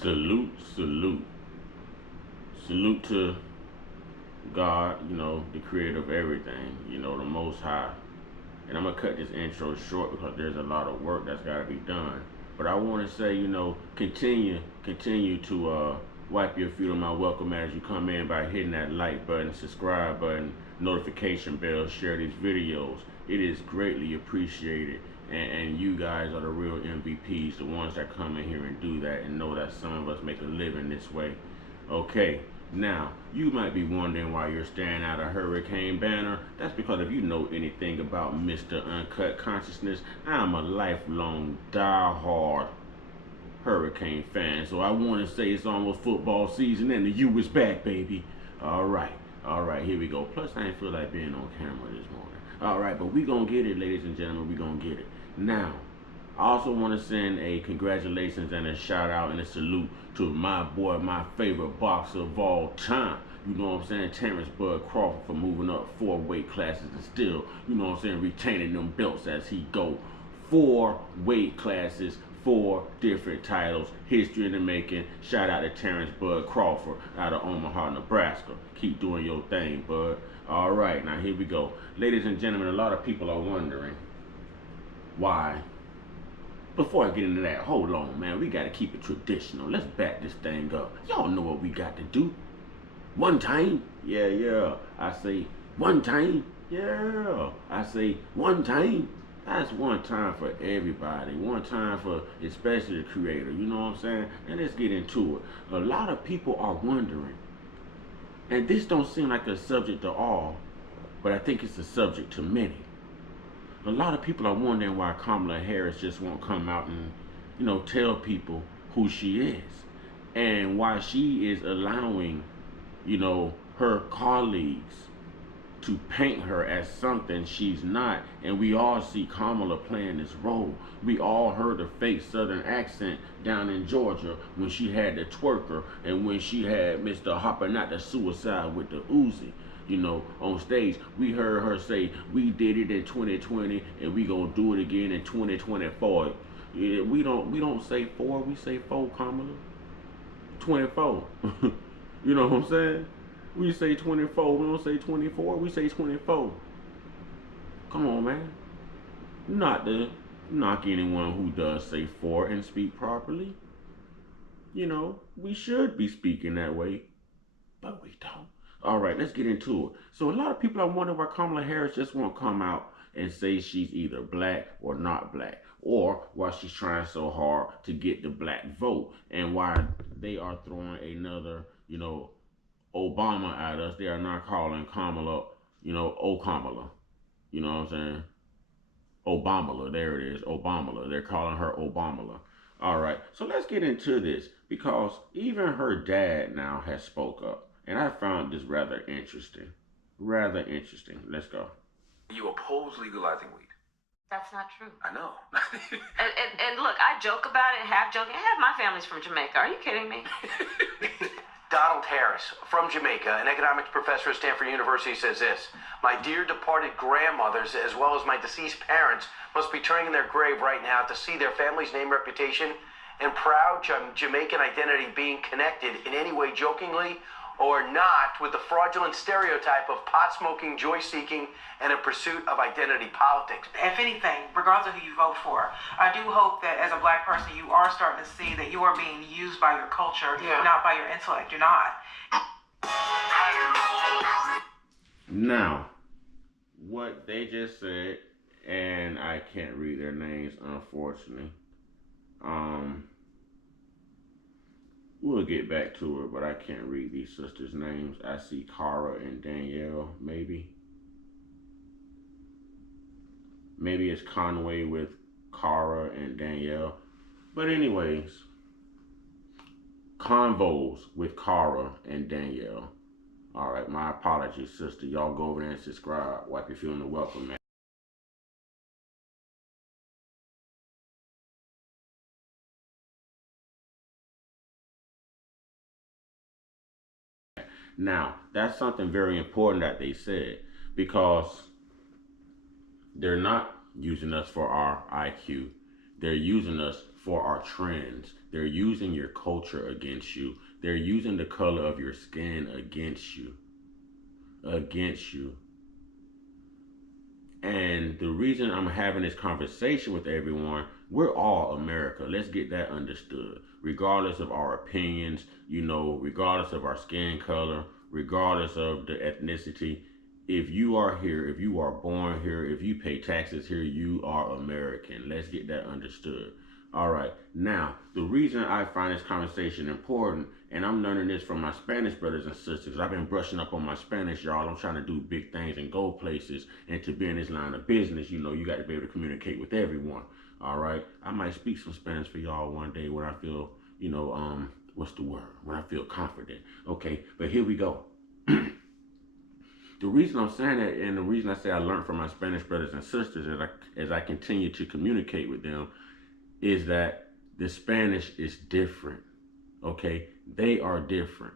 Salute, salute. Salute to God, the creator of everything, the Most High. And I'm going to cut this intro short because there's a lot of work that's got to be done. But I want to say, continue to wipe your feet on my welcome mat as you come in by hitting that like button, subscribe button, notification bell, share these videos. It is greatly appreciated. And you guys are the real MVPs, the ones that come in here and do that and know that some of us make a living this way. Okay, now, you might be wondering why you're staring at a hurricane banner. That's because if you know anything about Mr. Uncut Consciousness, I'm a lifelong die-hard hurricane fan. So I want to say it's almost football season and the U is back, baby. All right, here we go. Plus, I ain't feel like being on camera this morning. All right, but we gonna get it, ladies and gentlemen. We gonna get it. Now, I also want to send a congratulations and a shout out and a salute to my boy, my favorite boxer of all time. You know what I'm saying? Terrence Bud Crawford for moving up 4 weight classes and still, retaining them belts as he go. 4 weight classes, 4 different titles, history in the making. Shout out to Terrence Bud Crawford out of Omaha, Nebraska. Keep doing your thing, bud. All right, now here we go. Ladies and gentlemen, a lot of people are wondering why. Before I get into that, hold on, man. We got to keep it traditional. Let's back this thing up. Y'all know what we got to do. One time. Yeah. I say one time. Yeah. I say one time. That's one time for everybody. One time for especially the creator. You know what I'm saying? And let's get into it. A lot of people are wondering, and this don't seem like a subject to all, but I think it's a subject to many. A lot of people are wondering why Kamala Harris just won't come out and, tell people who she is and why she is allowing, her colleagues to paint her as something she's not. And we all see Kamala playing this role. We all heard the fake Southern accent down in Georgia when she had the twerker and when she had Mr. Hopper not the suicide with the Uzi. On stage, we heard her say, we did it in 2020 and we gonna do it again in 2024. Yeah, we don't say 4, we say 4, Kamala. 24. You know what I'm saying? We say 24, we don't say 24, we say 24. Come on, man. Not to knock anyone who does say 4 and speak properly. We should be speaking that way, but we don't. All right, let's get into it. So a lot of people are wondering why Kamala Harris just won't come out and say she's either black or not black, or why she's trying so hard to get the black vote, and why they are throwing another, Obama at us. They are not calling Kamala, O Kamala. You know what I'm saying? Obamala, there it is, Obamala. They're calling her Obamala. All right, so let's get into this because even her dad now has spoke up. And I found this rather interesting. Let's go. You oppose legalizing weed. That's not true. I know. And look, I joke about it, half joking. Half my family's from Jamaica. Are you kidding me? Donald Harris, from Jamaica, an economics professor at Stanford University, says this: my dear departed grandmothers, as well as my deceased parents, must be turning in their grave right now to see their family's name, reputation, and proud Jamaican identity being connected in any way, jokingly or not, with the fraudulent stereotype of pot-smoking, joy-seeking, and a pursuit of identity politics. If anything, regardless of who you vote for, I do hope that as a black person, you are starting to see that you are being used by your culture, not by your intellect. You're not. Now, what they just said, and I can't read their names, unfortunately. We'll get back to it, but I can't read these sisters' names. I see Cara and Danielle, maybe. Maybe it's Conway with Cara and Danielle. But anyways, Convos with Cara and Danielle. All right, my apologies, sister. Y'all go over there and subscribe. Wipe your feeling the welcome, man. Now, that's something very important that they said, because they're not using us for our IQ. They're using us for our trends. They're using your culture against you. They're using the color of your skin against you. Against you. And the reason I'm having this conversation with everyone, we're all America. Let's get that understood. Regardless of our opinions, regardless of our skin color, regardless of the ethnicity, if you are here, if you are born here, if you pay taxes here, you are American. Let's get that understood. All right. Now, the reason I find this conversation important, and I'm learning this from my Spanish brothers and sisters. I've been brushing up on my Spanish, y'all. I'm trying to do big things and go places. And to be in this line of business, you got to be able to communicate with everyone. All right. I might speak some Spanish for y'all one day when I feel, what's the word? When I feel confident. Okay. But here we go. The reason I'm saying that, and the reason I say I learned from my Spanish brothers and sisters as I continue to communicate with them, is that the Spanish is different. Okay, they are different.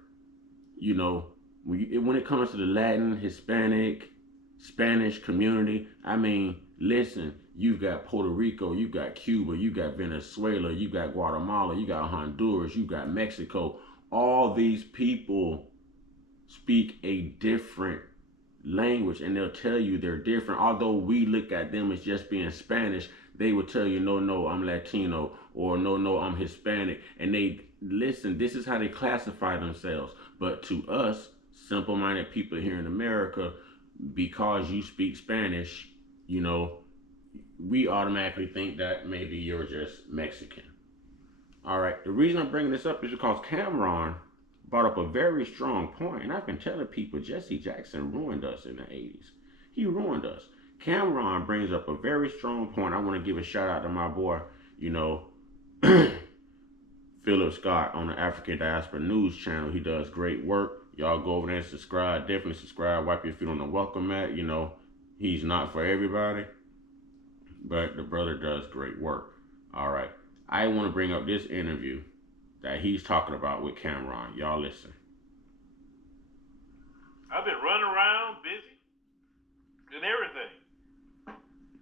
When it comes to the Latin, Hispanic, Spanish community, I mean, listen, you've got Puerto Rico, you got Cuba, you got Venezuela, you got Guatemala, you got Honduras, you got Mexico. All these people speak a different language, and they'll tell you they're different. Although we look at them as just being Spanish, they will tell you, no, I'm Latino, or no, I'm Hispanic. And they listen, this is how they classify themselves. But to us, simple-minded people here in America, because you speak Spanish, we automatically think that maybe you're just Mexican. All right, the reason I'm bringing this up is because Cameron brought up a very strong point, and I've been telling people Jesse Jackson ruined us in the 80s. He ruined us. Cameron brings up a very strong point. I want to give a shout out to my boy, Philip Scott on the African Diaspora News channel. He does great work. Y'all go over there and subscribe. Definitely subscribe. Wipe your feet on the welcome mat. He's not for everybody, but the brother does great work. All right. I want to bring up this interview that he's talking about with Cameron. Y'all listen. I've been running around, busy, and everything.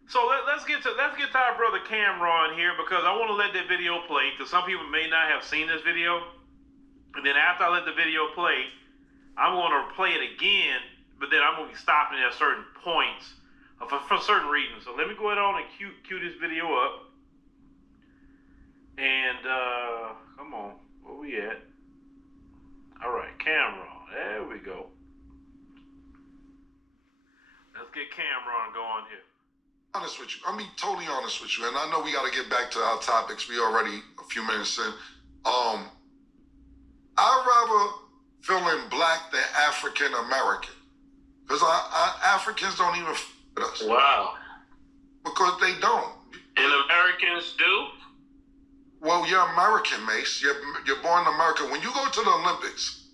So let's get to our brother Cameron here, because I want to let that video play, because some people may not have seen this video. And then after I let the video play, I'm going to play it again, but then I'm going to be stopping at certain points for certain reasons. So let me go ahead on and cue this video up. And come on, where we at? All right, Cameron, there we go. Let's get Cameron going here. Honest with you. I'm being totally honest with you. And I know we got to get back to our topics. We already a few minutes in. I'd rather feeling black than African American. Because Africans don't even with us. Wow. Because they don't. And Americans do? Well, you're American, Mace. You're born in America. When you go to the Olympics,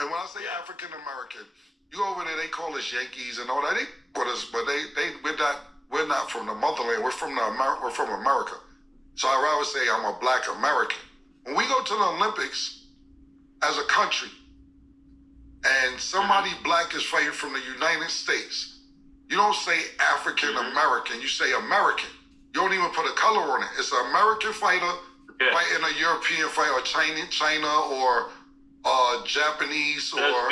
and when I say African American, you go over there, they call us Yankees and all that. They put us, but we're not from the motherland. We're from America. So I'd rather say I'm a black American. When we go to the Olympics as a country, and somebody black is fighting from the United States, you don't say African American. You say American. You don't even put a color on it. It's an American fighter fighting a European fighter, or China or Japanese or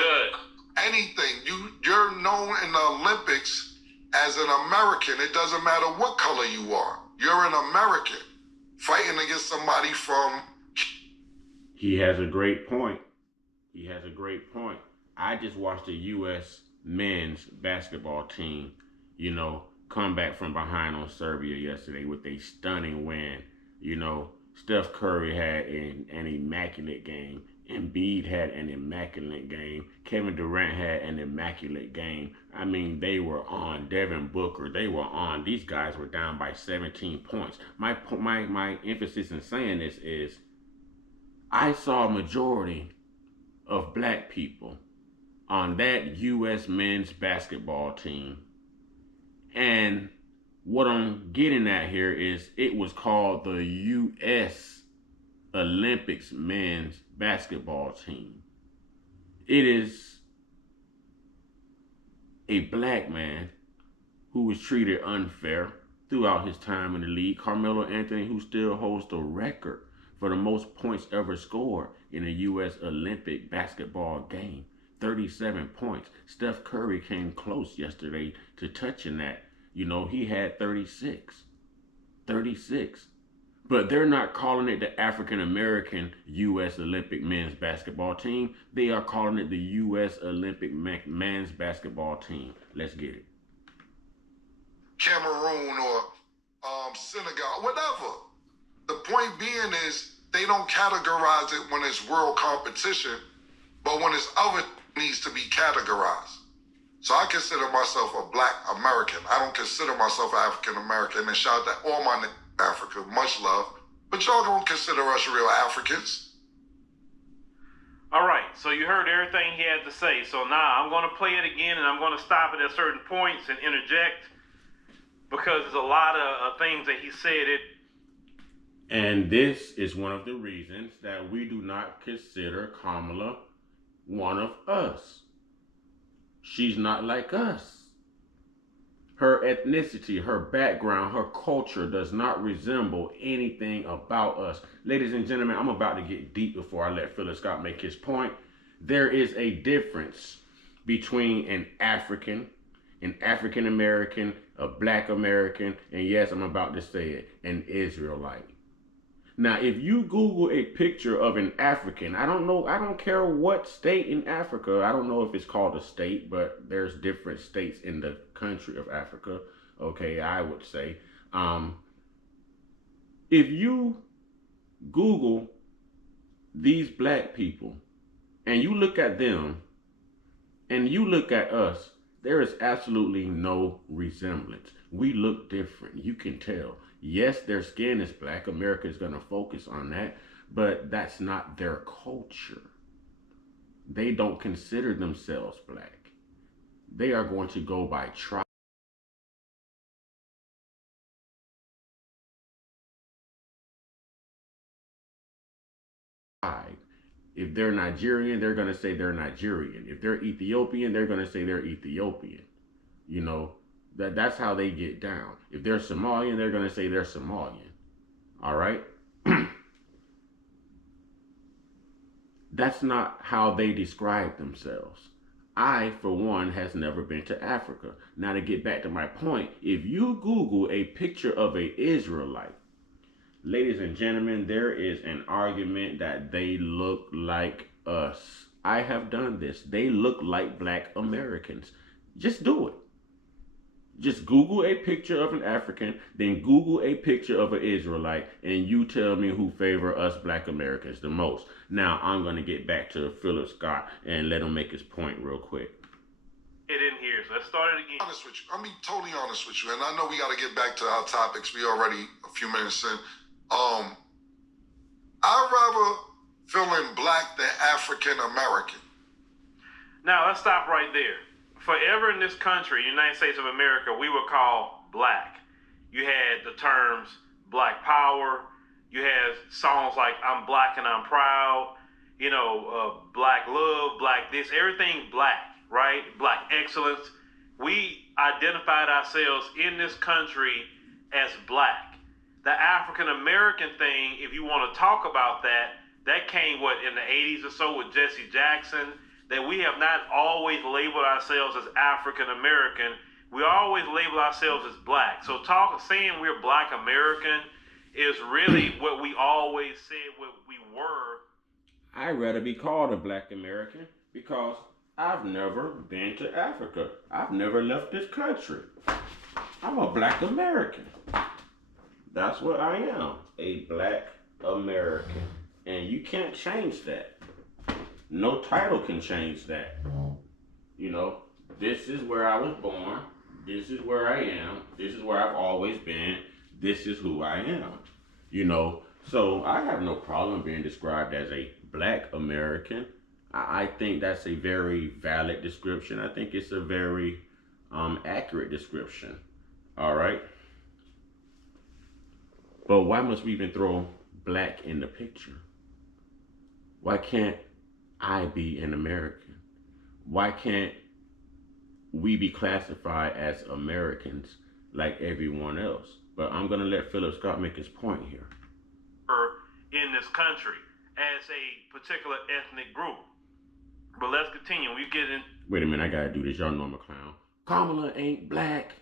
anything. You're known in the Olympics as an American. It doesn't matter what color you are. You're an American fighting against somebody from... He has a great point. I just watched the U.S. men's basketball team, come back from behind on Serbia yesterday with a stunning win. Steph Curry had an immaculate game. Embiid had an immaculate game. Kevin Durant had an immaculate game. I mean, they were on. Devin Booker, they were on. These guys were down by 17 points. My emphasis in saying this is I saw a majority of black people on that U.S. men's basketball team. And what I'm getting at here is it was called the U.S. Olympics men's basketball team. It is a black man who was treated unfair. throughout his time in the league. Carmelo Anthony, who still holds the record for the most points ever scored in a U.S. Olympic basketball game. 37 points. Steph Curry came close yesterday to touching that. You know, he had 36. 36. But they're not calling it the African American U.S. Olympic men's basketball team. They are calling it the U.S. Olympic men's basketball team. Let's get it. Cameroon or Senegal, whatever. The point being is they don't categorize it when it's world competition, but when it's other needs to be categorized. So I consider myself a black American. I don't consider myself African American. And shout out to all my Africa, much love. But y'all don't consider us real Africans. All right, so you heard everything he had to say. So now I'm going to play it again, and I'm going to stop it at certain points and interject, because there's a lot of things that he said. And this is one of the reasons that we do not consider Kamala one of us. She's not like us. Her ethnicity, her background, her culture does not resemble anything about us. Ladies and gentlemen, I'm about to get deep before I let Philip Scott make his point. There is a difference between an African American, a black American, and yes, I'm about to say it, an Israelite. Now, if you Google a picture of an African, I don't care what state in Africa, I don't know if it's called a state, but there's different states in the country of Africa, okay, I would say. If you Google these black people, and you look at them, and you look at us, there is absolutely no resemblance. We look different, you can tell. Yes, their skin is black. America is going to focus on that, but that's not their culture. They don't consider themselves black. They are going to go by tribe. If they're Nigerian, they're going to say they're Nigerian. If they're Ethiopian, they're going to say they're Ethiopian. You know, that's how they get down. If they're Somalian, they're going to say they're Somalian. All right? That's not how they describe themselves. I, for one, has never been to Africa. Now, to get back to my point, if you Google a picture of an Israelite, ladies and gentlemen, there is an argument that they look like us. I have done this. They look like black Americans. Just do it. Just Google a picture of an African, then Google a picture of an Israelite, and you tell me who favor us black Americans the most. Now, I'm going to get back to Philip Scott and let him make his point real quick. It in here, so let's start it again. Honest with you. I'm being totally honest with you, and I know we got to get back to our topics. We already a few minutes in. I'd rather feeling black than African American. Now, let's stop right there. Forever in this country, United States of America, we were called black. You had the terms black power. You had songs like I'm black and I'm proud. You know, black love, black this, everything black, right? Black excellence. We identified ourselves in this country as black. The African American thing, if you want to talk about that, that came, in the 80s or so with Jesse Jackson, that we have not always labeled ourselves as African American. We always label ourselves as black. So saying we're black American is really what we always said what we were. I'd rather be called a black American because I've never been to Africa. I've never left this country. I'm a black American. That's what I am, a black American. And you can't change that. No title can change that. You know, this is where I was born. This is where I am. This is where I've always been. This is who I am. You know, so I have no problem being described as a black American. I think that's a very valid description. I think it's a very accurate description. All right. But why must we even throw black in the picture? Why can't I be an American? Why can't we be classified as Americans like everyone else. But I'm gonna let Philip Scott make his point here. In this country as a particular ethnic group. But let's continue. We get in. Wait a minute, I gotta do this. Y'all know I'm a clown. Kamala ain't black.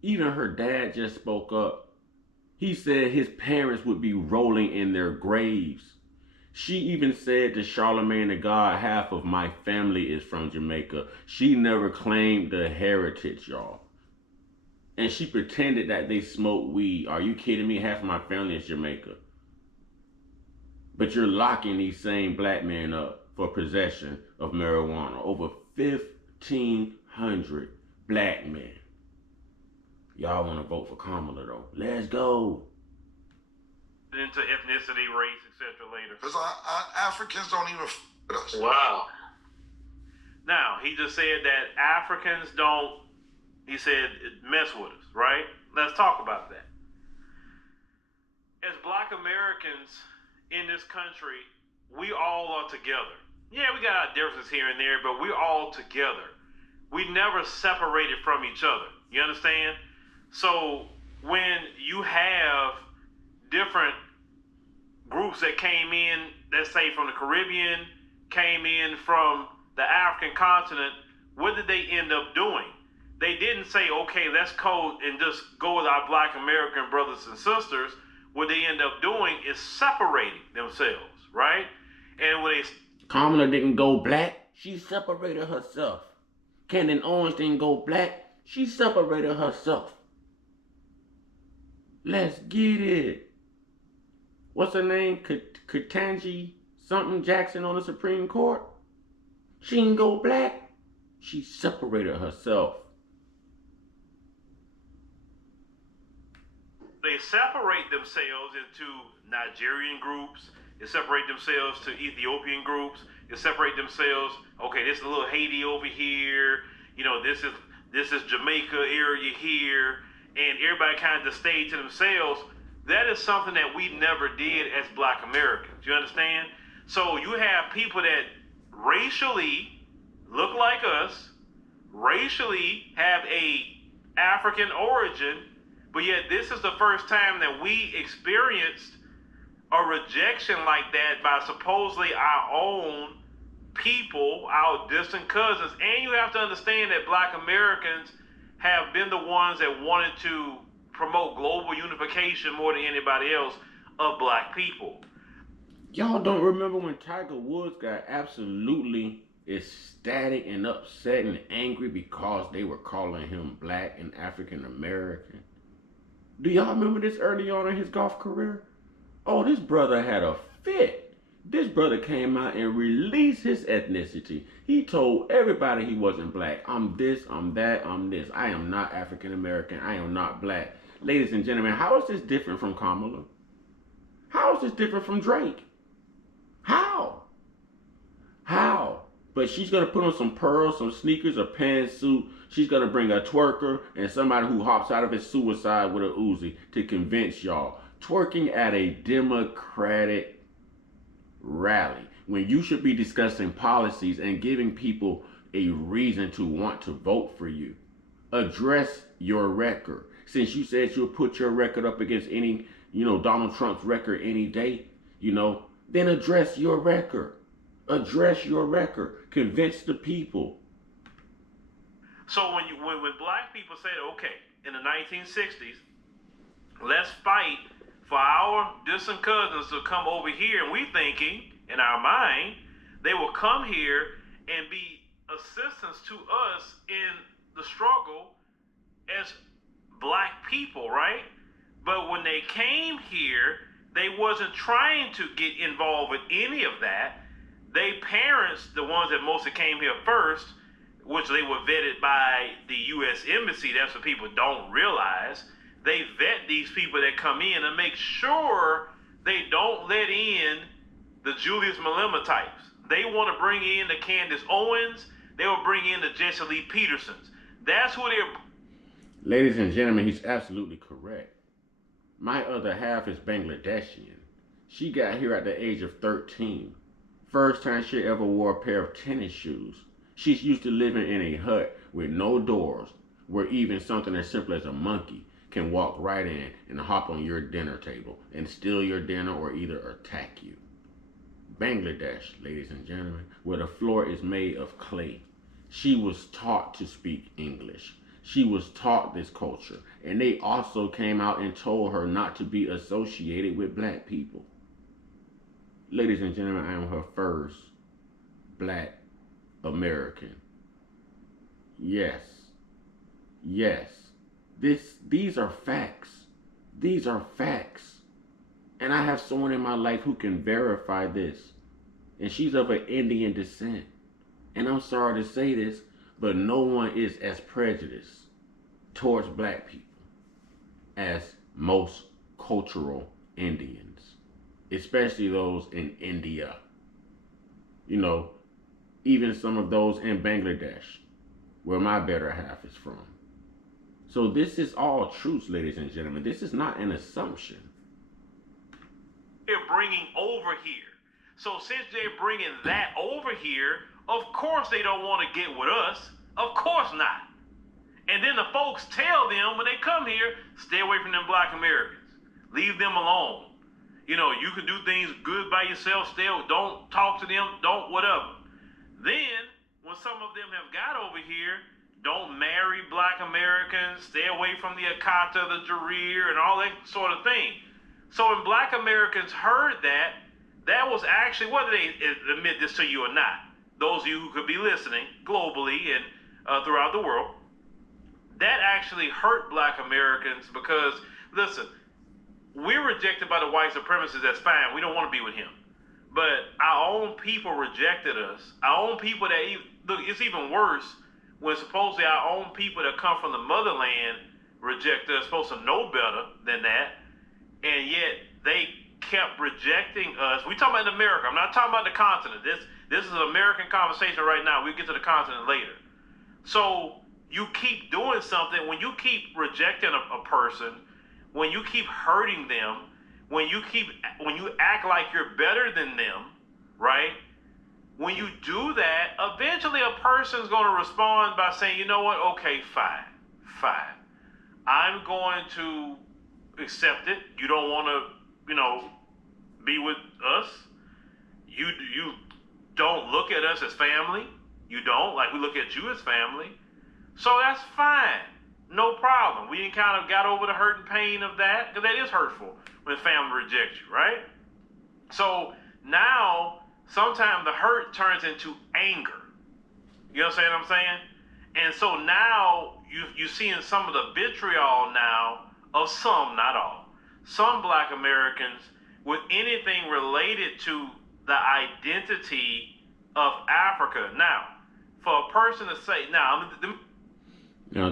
Even her dad just spoke up. He said his parents would be rolling in their graves. She even said to Charlemagne the God, half of my family is from Jamaica. She never claimed the heritage, y'all. And she pretended that they smoked weed. Are you kidding me? Half of my family is Jamaica. But you're locking these same black men up for possession of marijuana. Over 1,500 black men. Y'all want to vote for Kamala, though. Let's go. Into ethnicity, race, etc. later. Because Africans don't even with us. Wow. Now, he just said that Africans don't, he said, mess with us, right? Let's talk about that. As black Americans in this country, we all are together. Yeah, we got our differences here and there, but we're all together. We never separated from each other. You understand? So when you have different groups that came in, let's say from the Caribbean, came in from the African continent, what did they end up doing? They didn't say, okay, let's go and just go with our black American brothers and sisters. What they end up doing is separating themselves, right? And when they... Kamala didn't go black. She separated herself. Candace Owens didn't go black. She separated herself. Let's get it. What's her name? Ketanji something Jackson on the Supreme Court? She didn't go black. She separated herself. They separate themselves into Nigerian groups. They separate themselves to Ethiopian groups. They separate themselves. Okay, this is a little Haiti over here. You know, this is Jamaica area here, and everybody kind of just stayed to themselves. That is something that we never did as black Americans. You understand? So you have people that racially look like us, racially have a African origin, but yet this is the first time that we experienced a rejection like that by supposedly our own people, our distant cousins. And you have to understand that black Americans have been the ones that wanted to promote global unification more than anybody else of black people. Y'all don't remember when Tiger Woods got absolutely ecstatic and upset and angry because they were calling him black and African American? Do y'all remember this early on in his golf career? Oh, this brother had a fit. This brother came out and released his ethnicity. He told everybody he wasn't black. I'm this, I'm that, I'm this. I am not African American. I am not black. Ladies and gentlemen, how is this different from Kamala? How is this different from Drake? How? But she's going to put on some pearls, some sneakers, a pantsuit. She's going to bring a twerker and somebody who hops out of his suicide with a Uzi to convince y'all. Twerking at a Democratic rally when you should be discussing policies and giving people a reason to want to vote for you. Address your record. Since you said you'll put your record up against any, Donald Trump's record any day, then address your record. Address your record. Convince the people. So when black people said, okay, in the 1960s, let's fight for our distant cousins to come over here, and we thinking in our mind they will come here and be assistance to us in the struggle as black people, right? But when they came here, they wasn't trying to get involved with any of that. They parents, the ones that mostly came here first, which they were vetted by the U.S. Embassy, that's what people don't realize. They vet these people that come in and make sure they don't let in the Julius Malema types. They want to bring in the Candace Owens. They will bring in the Jesse Lee Petersons. That's who they're... Ladies and gentlemen, he's absolutely correct. My other half is Bangladeshian. She got here at the age of 13. First time she ever wore a pair of tennis shoes. She's used to living in a hut with no doors, where even something as simple as a monkey can walk right in and hop on your dinner table and steal your dinner or either attack you. Bangladesh, ladies and gentlemen, where the floor is made of clay. She was taught to speak English. She was taught this culture. And they also came out and told her not to be associated with black people. Ladies and gentlemen, I am her first black American. Yes. Yes. These are facts. These are facts. And I have someone in my life who can verify this. And she's of an Indian descent. And I'm sorry to say this, but no one is as prejudiced towards black people as most cultural Indians, especially those in India. You know, even some of those in Bangladesh, where my better half is from. So this is all truths, ladies and gentlemen. This is not an assumption. They're bringing over here. So since they're bringing that over here, of course they don't want to get with us. Of course not. And then the folks tell them when they come here, stay away from them black Americans. Leave them alone. You know, you can do things good by yourself still. Don't talk to them. Don't whatever. Then, when some of them have got over here, don't marry black Americans. Stay away from the Akata, the Jareer, and all that sort of thing. So when black Americans heard that, that was actually, whether they admit this to you or not, those of you who could be listening globally and throughout the world, that actually hurt black Americans because, listen, we're rejected by the white supremacists, that's fine. We don't want to be with him. But our own people rejected us. Our own people that, look, it's even worse when supposedly our own people that come from the motherland reject us, supposed to know better than that, and yet they kept rejecting us. We talking about America. I'm not talking about the continent. This is an American conversation right now. We'll get to the continent later. So you keep doing something, when you keep rejecting a person, when you keep hurting them, when you act like you're better than them, right? When you do that, eventually a person's going to respond by saying, you know what? Okay, fine. I'm going to accept it. You don't want to, be with us. You don't look at us as family. You don't, like we look at you as family. So that's fine. No problem. We kind of got over the hurt and pain of that, because that is hurtful when family rejects you, right? So now, sometimes the hurt turns into anger. You understand what I'm saying? And so now, you're seeing some of the vitriol now of some, not all, some black Americans with anything related to the identity of Africa. Now, for a person to say, now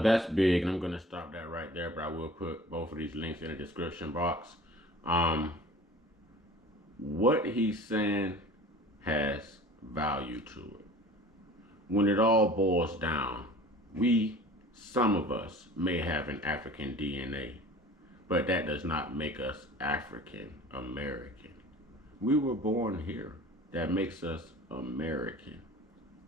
that's big, and I'm going to stop that right there, but I will put both of these links in the description box. What he's saying has value to it. When it all boils down, some of us may have an African DNA, but that does not make us African American. We were born here. That makes us American.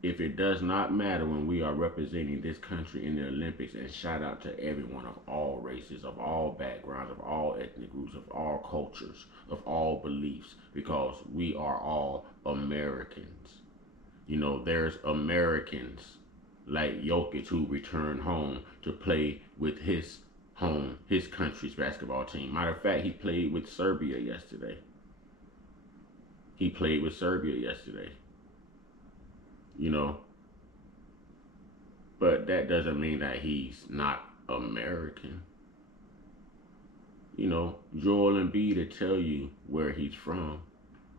If it does not matter when we are representing this country in the Olympics, and shout out to everyone of all races, of all backgrounds, of all ethnic groups, of all cultures, of all beliefs, because we are all Americans. There's Americans like Jokic who returned home to play with his country's basketball team. Matter of fact, he played with Serbia yesterday. But that doesn't mean that he's not American. Joel Embiid will tell you where he's from,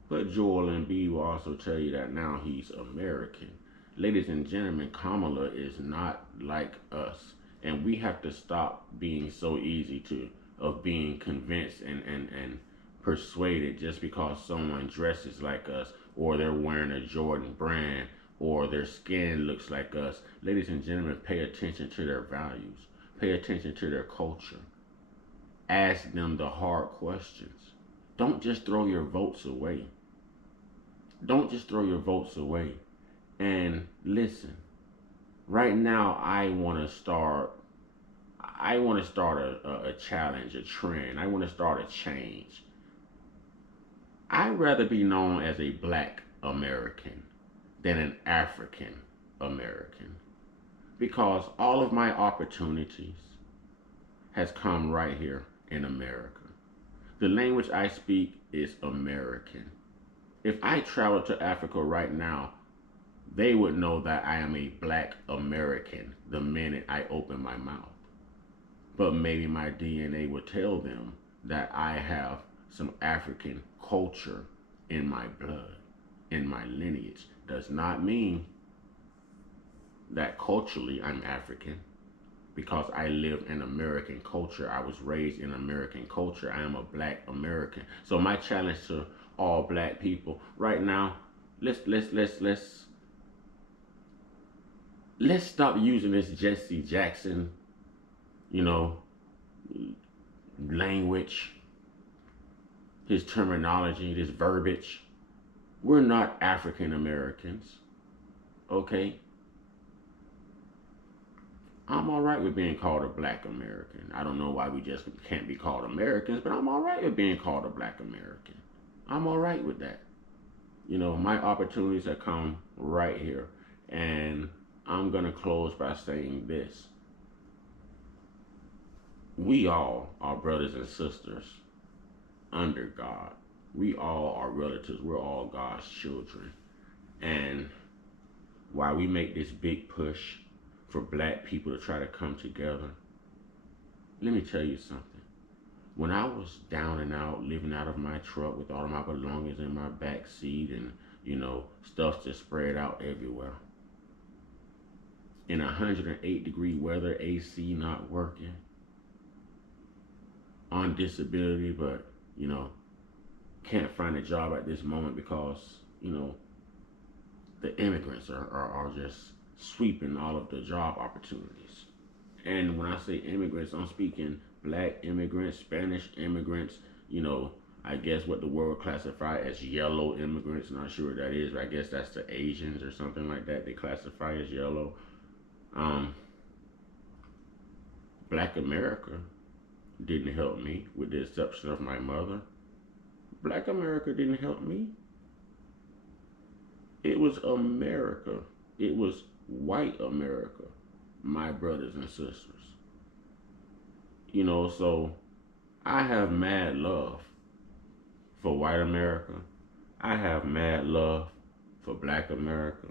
but Joel Embiid will also tell you that now he's American. Ladies and gentlemen, Kamala is not like us, and we have to stop being so easy of being convinced and persuaded just because someone dresses like us, or they're wearing a Jordan brand, or their skin looks like us. Ladies and gentlemen, pay attention to their values. Pay attention to their culture. Ask them the hard questions. Don't just throw your votes away. And listen, right now I want to start I want to start a challenge, a trend. I want to start a change. I'd rather be known as a black American than an African American because all of my opportunities has come right here in America. The language I speak is American. If I travel to Africa right now, they would know that I am a black American the minute I open my mouth. But maybe my DNA would tell them that I have some African culture in my blood, in my lineage. Does not mean that culturally I'm African because I live in American culture. I was raised in American culture. I am a black American. So my challenge to all black people right now, let's stop using this Jesse Jackson, language, his terminology, this verbiage. We're not African Americans, okay? I'm all right with being called a black American. I don't know why we just can't be called Americans, but I'm all right with being called a black American. I'm all right with that. My opportunities have come right here. And I'm going to close by saying this. We all are brothers and sisters under God. We all are relatives. We're all God's children. And while we make this big push for black people to try to come together, let me tell you something. When I was down and out, living out of my truck with all of my belongings in my back seat and, stuff just spread out everywhere. In 108-degree weather, AC not working, on disability, but, can't find a job at this moment because, the immigrants are just sweeping all of the job opportunities. And when I say immigrants, I'm speaking black immigrants, Spanish immigrants, I guess what the world classify as yellow immigrants. Not sure what that is, but I guess that's the Asians or something like that. They classify as yellow. Black America didn't help me, with the exception of my mother. Black America didn't help me. It was America. It was white America, my brothers and sisters. So I have mad love for white America. I have mad love for black America.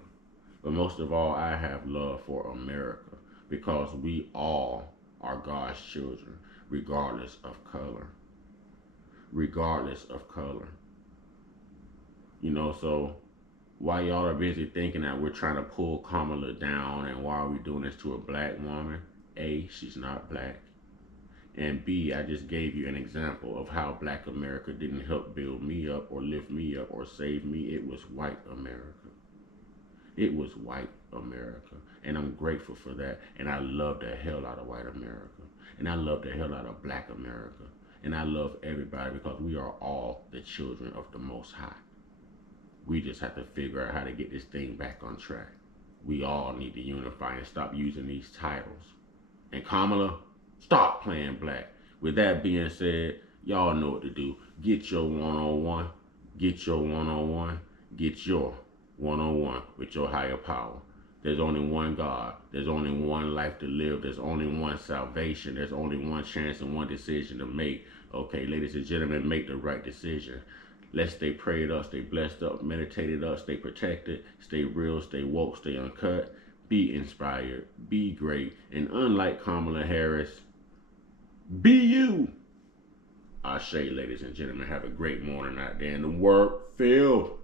But most of all, I have love for America because we all are God's children, regardless of color. Regardless of color. So while y'all are busy thinking that we're trying to pull Kamala down and why are we doing this to a black woman? A, she's not black. And B, I just gave you an example of how black America didn't help build me up or lift me up or save me. It was white America. It was white America. And I'm grateful for that. And I love the hell out of white America. And I love the hell out of black America. And I love everybody because we are all the children of the Most High. We just have to figure out how to get this thing back on track. We all need to unify and stop using these titles. And Kamala, stop playing black. With that being said, y'all know what to do. Get your one-on-one. Get your one-on-one. Get your one-on-one with your higher power. There's only one God. There's only one life to live. There's only one salvation. There's only one chance and one decision to make. Okay, ladies and gentlemen, make the right decision. Let's stay prayed up, stay blessed up, meditated up, stay protected, stay real, stay woke, stay uncut, be inspired, be great, and unlike Kamala Harris, be you. Ashe, ladies and gentlemen, have a great morning out there in the work field.